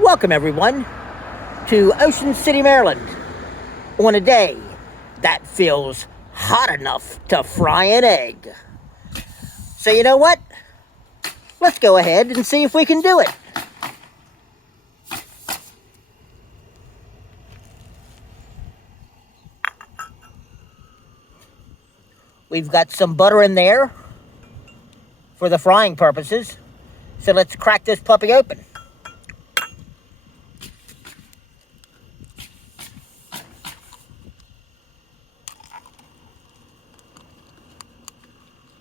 Welcome, everyone, to Ocean City, Maryland, on a day that feels hot enough to fry an egg. So you know what? Let's go ahead and see if we can do it. We've got some butter in there for the frying purposes. So let's crack this puppy open.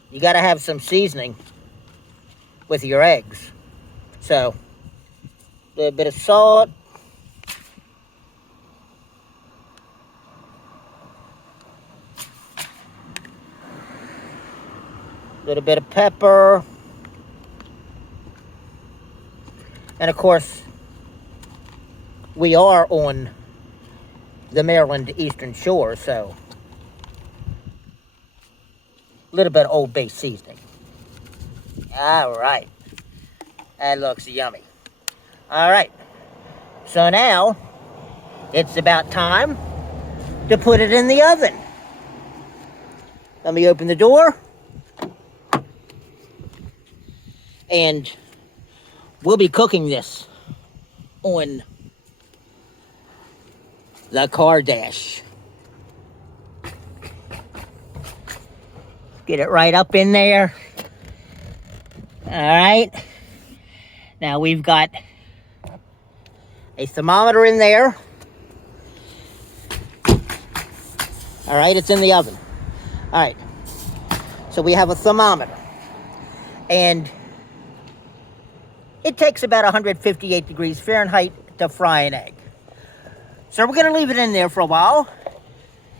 You gotta have some seasoning with your eggs. So, a little bit of salt. A little bit of pepper. And of course, we are on the Maryland Eastern Shore, so a little bit of Old Bay seasoning. All right. That looks yummy. All right. So now, it's about time to put it in the oven. Let me open the door. And we'll be cooking this on the car dash. Get it right up in there. All right. Now we've got a thermometer in there. All right, it's in the oven. All right. So we have a thermometer. And it takes about 158 degrees Fahrenheit to fry an egg. So we're going to leave it in there for a while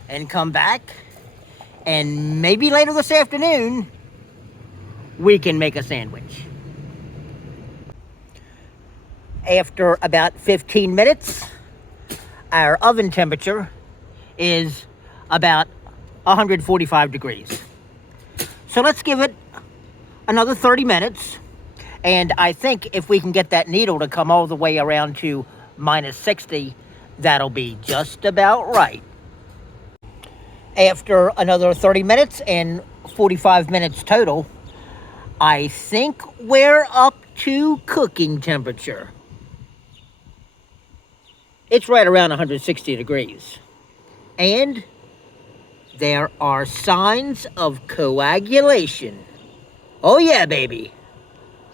and come back. And maybe later this afternoon, we can make a sandwich. After about 15 minutes, our oven temperature is about 145 degrees. So let's give it another 30 minutes. And I think if we can get that needle to come all the way around to minus 60, that'll be just about right. After another 30 minutes and 45 minutes total, I think we're up to cooking temperature. It's right around 160 degrees. And there are signs of coagulation. Oh yeah, baby.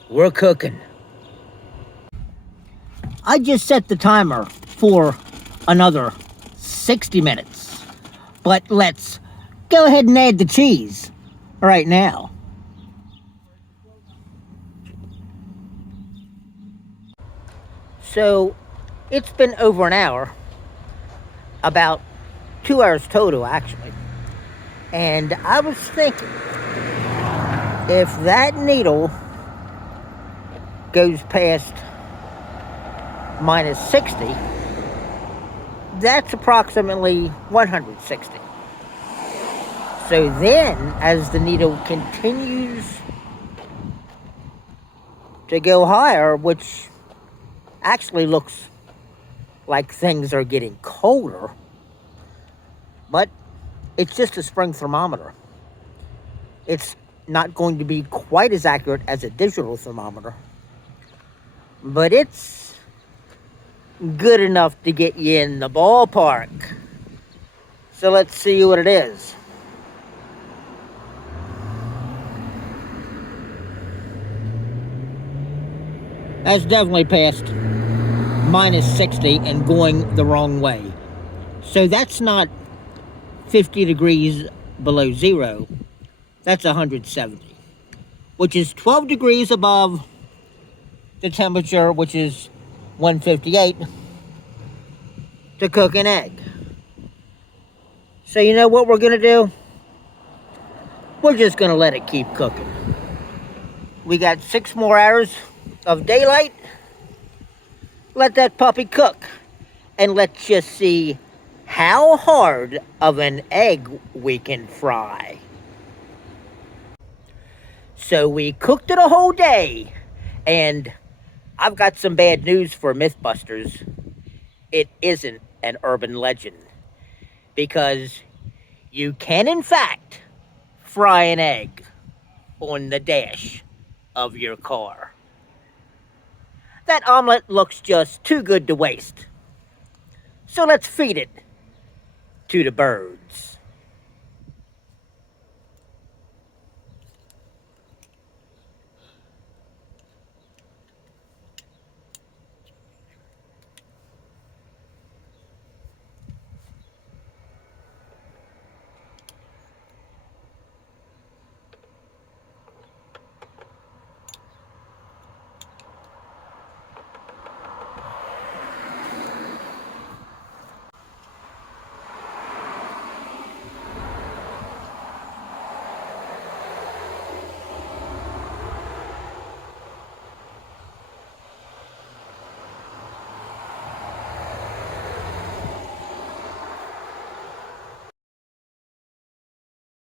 We're cooking. I just set the timer for another 60 minutes. But let's go ahead and add the cheese right now. So, it's been over an hour. About 2 hours total, actually. And I was thinking, if that needle goes past minus 60, that's approximately 160. So then, as the needle continues to go higher, which actually looks like things are getting colder, but it's just a spring thermometer. It's not going to be quite as accurate as a digital thermometer, but it's good enough to get you in the ballpark. So let's see what it is. That's definitely past minus 60 and going the wrong way. So that's not 50 degrees below zero. That's 170, which is 12 degrees above the temperature, which is 158, to cook an egg. So you know what we're going to do? We're just going to let it keep cooking. We got 6 more hours of daylight. Let that puppy cook. And let's just see how hard of an egg we can fry. So we cooked it a whole day. And I've got some bad news for Mythbusters. It isn't an urban legend because you can, in fact, fry an egg on the dash of your car. That omelet looks just too good to waste. So let's feed it to the birds.